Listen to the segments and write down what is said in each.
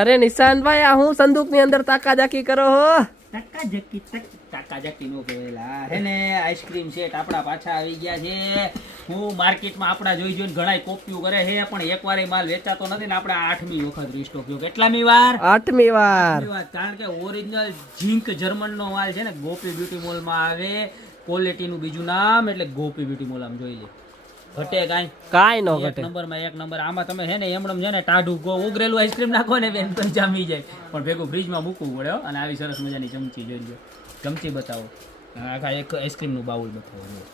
અરે નિશાંતભાઈ, આ હું સંદૂક ની અંદર તાકાજાકી કરો હો? તાકાજાકી નો કહેવાય હે ને. આઈસ્ક્રીમ સેટ આપડા પાછા આવી ગયા છે. હું માર્કેટમાં આપડા જોઈને ઘણા કોપીઓ કરે છે, પણ એકવાર માલ વેચાતો નથી ને આપણે 8મી વખત રીસ્ટોક થયો. કેટલામી વાર? 8મી વાર. કારણ કે ઓરિજિનલ ઝીંક જર્મન નો માલ છે ને, ગોપી બ્યુટી મોલ માં આવે. ક્વોલિટી નું બીજું નામ એટલે ગોપી બ્યુટી મોલ. આમ જોઈ લે, ઘટે કાંઈ નો ઘટે. એક નંબર. આમાં તમે છે ને એમણમ છે ને ટાઢું ઉગરેલું આઈસ્ક્રીમ નાખો ને બેન તો જામી જાય, પણ ભેગું ફ્રીજમાં મૂકવું પડે. અને આવી સરસ મજાની ચમચી જોઈ લો. ચમચી બતાવો, આખા એક આઈસ્ક્રીમ નું બાઉલ બતાવો.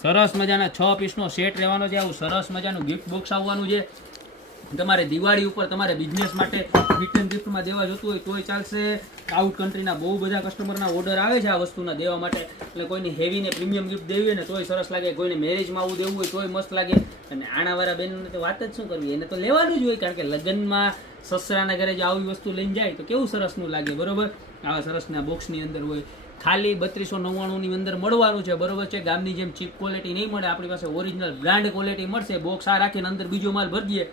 સરસ મજાના 6 પીસનો સેટ રહેવાનો છે. આવું સરસ મજાનું ગિફ્ટ બોક્સ આવવાનું છે. તમારે દિવાળી ઉપર તમારે બિઝનેસ માટે રિટર્ન ગિફ્ટમાં દેવા જોતું હોય તોય ચાલશે. આઉટ કન્ટ્રીના બહુ બધા કસ્ટમરના ઓર્ડર આવે છે આ વસ્તુના દેવા માટે. એટલે કોઈને હેવી ને પ્રીમિયમ ગિફ્ટ દેવી હોય ને તોય સરસ લાગે, કોઈને મેરેજમાં આવું દેવું હોય તોય મસ્ત લાગે. અને આણાવાળા બહેનોને તો વાત જ શું કરવી, એને તો લેવાનું જ હોય. કારણ કે લગ્નમાં સસરાના ઘરે જો આવી વસ્તુ લઈને જાય તો કેવું સરસનું લાગે, બરોબર. આવા સરસના બોક્સની અંદર હોય. ખાલી 3299 ની અંદર મળવાનું છે, બરોબર છે. ગામની જેમ ચીપ ક્વોલિટી નહીં મળે, આપણી પાસે ઓરિજિનલ બ્રાન્ડ ક્વોલિટી મળશે. બોક્સ આ રાખીને અંદર બીજો માલ ભરી દઈએ,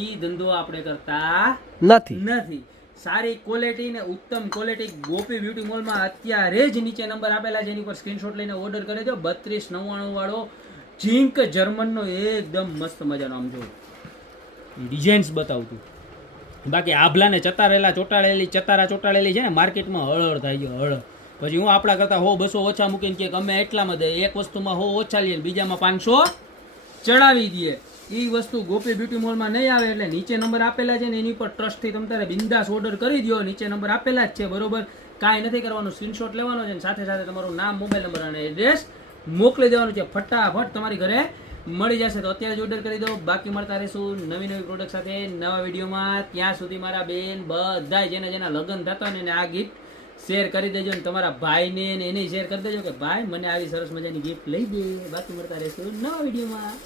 ઈ ધંધો આપણે કરતા નથી. સારી ક્વોલિટી ને ઉત્તમ ક્વોલિટી ગોપી બ્યુટી મોલમાં અત્યારે જ નીચે નંબર આપેલા છે, એની પર સ્ક્રીનશોટ લઈને ઓર્ડર કરી દો. 3299 વાળો ઝીંક જર્મનનો એકદમ મસ્ત મજાનો. આમ જો ડિઝાઇન્સ બતાવતું. બાકી આભલાને ચતારેલા ચોટાડેલી છે ને, માર્કેટમાં હળહળ થાય ગયો, હળ. પછી હું આપણા કરતા 100-200 ઓછા મૂકીને કે અમે એટલામાં દે, એક વસ્તુમાં 100 ઓછા લઈએ, બીજામાં 500 ચડાવી દઈએ. એ વસ્તુ ગોપી બ્યુટી મોલમાં નહીં આવે. એટલે નીચે નંબર આપેલા છે ને, એની પર ટ્રસ્ટથી તમે તારે બિંદાસ ઓર્ડર કરી દો. નીચે નંબર આપેલા જ છે, બરોબર. કાંઈ નથી કરવાનું, સ્ક્રીનશોટ લેવાનો છે, સાથે સાથે તમારું નામ, મોબાઈલ નંબર અને એડ્રેસ મોકલી દેવાનું છે. ફટાફટ તમારી ઘરે મળી જશે. તો અત્યારે જ ઓર્ડર કરી દો. બાકી મળતા રહીશું નવી પ્રોડક્ટ સાથે નવા વિડીયોમાં. ત્યાં સુધી મારા બેન બધા જેના લગ્ન થતા હોય ને આ ગિફ્ટ શેર કરી દેજો. ને તમારા ભાઈને એને શેર કરી દેજો કે ભાઈ મને આવી સરસ મજાની ગિફ્ટ લઈ દે. બાકી મળતા રહીશું નવા વિડીયોમાં.